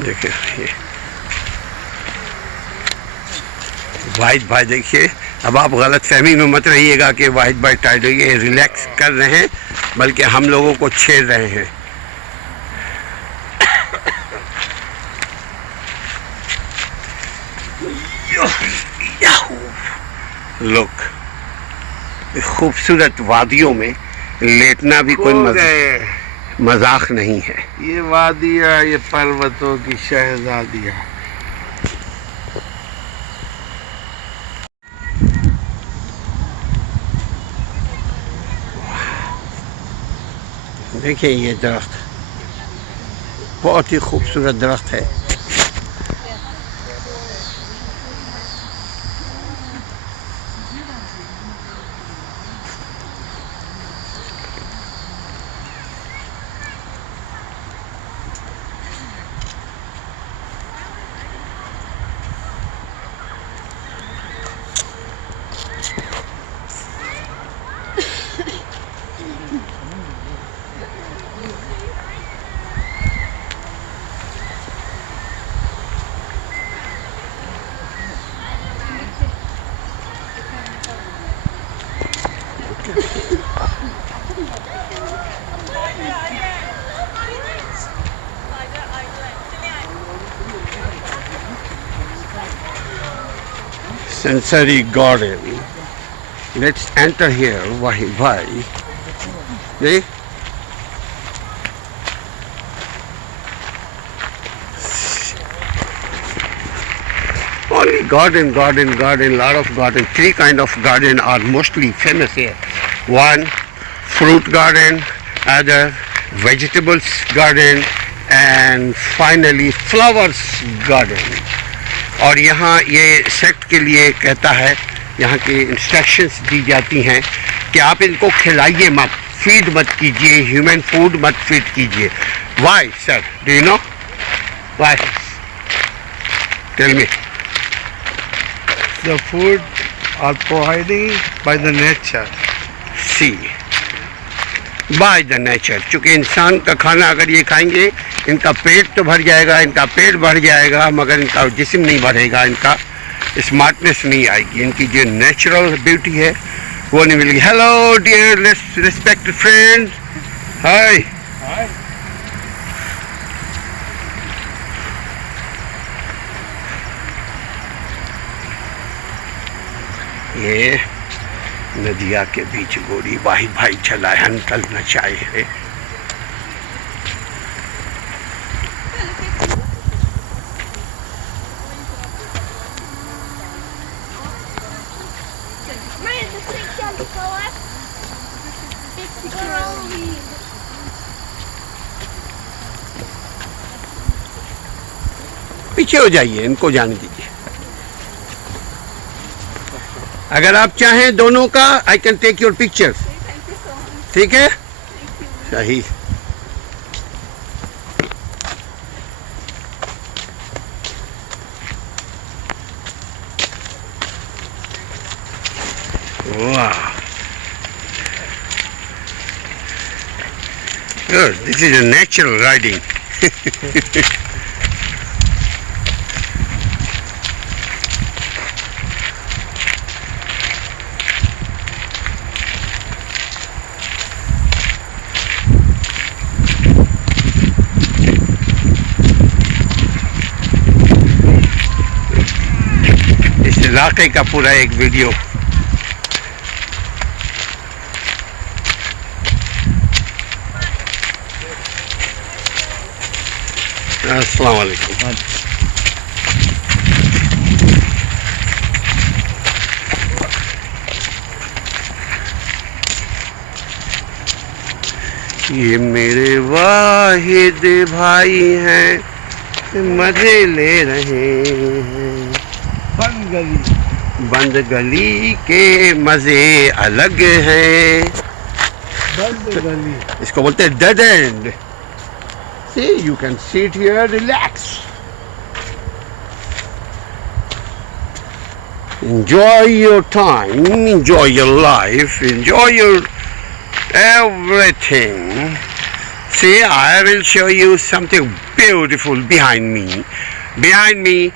देखिए ये वाहिद भाई, देखिए अब आप गलत फहमी में मत रहिएगा कि वाहिद भाई टाइड ये रिलैक्स कर रहे हैं, बल्कि हम लोगों को छेड़ रहे हैं। लोग खूबसूरत वादियों में लेटना भी कोई मजाक नहीं है। ये वादियाँ, ये पर्वतों की शहजादियाँ। देखिए ये दरख्त बहुत ही खूबसूरत दरख्त है। Sensory garden. Let's enter here. Why? See? Only garden. Lot of garden. Three kind of garden are mostly famous here. One, fruit garden. Other, vegetables garden. And finally, flowers garden. और यहाँ ये सेक्ट के लिए कहता है, यहाँ की instructions दी जाती हैं कि आप इनको खिलाइए मत, फीड मत कीजिए, ह्यूमन फूड मत फीड कीजिए। Why sir, do you know why? Tell me. The food are provided by the nature. See by the nature. चूँकि इंसान का खाना अगर ये खाएंगे, इनका पेट तो भर जाएगा, इनका पेट बढ़ जाएगा, मगर इनका जिस्म नहीं बढ़ेगा, इनका स्मार्टनेस नहीं आएगी, इनकी जो नेचुरल ब्यूटी है वो नहीं मिलेगी। हेलो डियर रिस्पेक्टेड फ्रेंड, हाय। ये नदिया के बीच गोरी वाहिद भाई चला है, हंटल नचाए है। पीछे हो जाइए, इनको जाने दीजिए। अगर आप चाहें दोनों का, I can take your pictures. ठीक है, सही। वाह, good, this is a natural riding. इस इलाके का पूरा एक वीडियो। अस्सलाम वालेकुम। ये मेरे वाहिद भाई हैं, मजे ले रहे हैं। बंद गली के मजे अलग हैं। बंद गली, इसको बोलते हैं dead and. See, you can sit here, relax, enjoy your time, enjoy your life, enjoy your everything. See, I will show you something beautiful behind me. Behind me,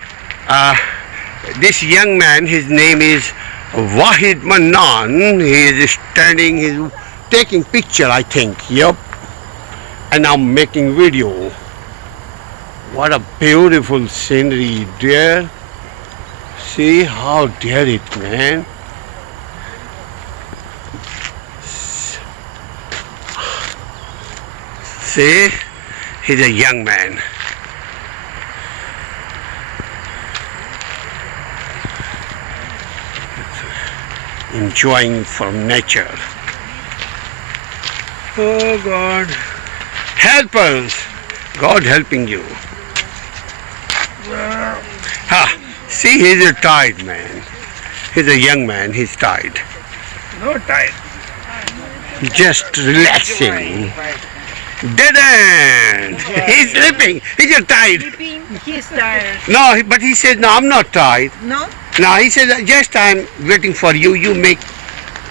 this young man, his name is Wahid Manan. He is standing, he's taking picture, I think. Yup. And I'm making video. What a beautiful scenery there. See how dear it, man. See, he's a young man. Enjoying from nature. Oh God, help us. God helping you. Ha, see, he's a tired man. He's a young man, he's tired. No time. Just relaxing. Didn't. He's sleeping. He's just tired. Sleeping, he's tired. No, but he says, no, I'm not tired. No? No, he says, just I'm waiting for you. You make...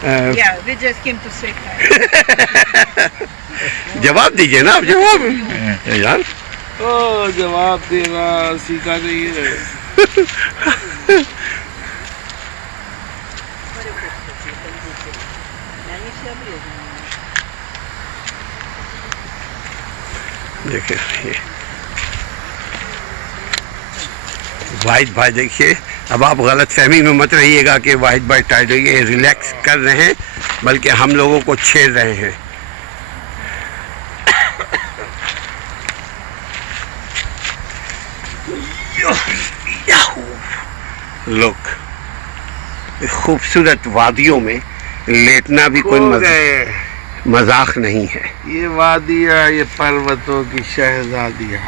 Yeah, we just came to say hi. जवाब दीजिए ना आप जवाब यार ओ जवाब देना सीखा नहीं है। देखिए ये वाहिद भाई देखिए, अब आप गलत फहमी में मत रहिएगा कि वाहिद भाई टाइड ये रिलैक्स कर रहे हैं, बल्कि हम लोगों को छेड़ रहे हैं। लोग खूबसूरत वादियों में लेटना भी कोई मजाक नहीं है। ये वादियाँ, ये पर्वतों की शहजादियाँ।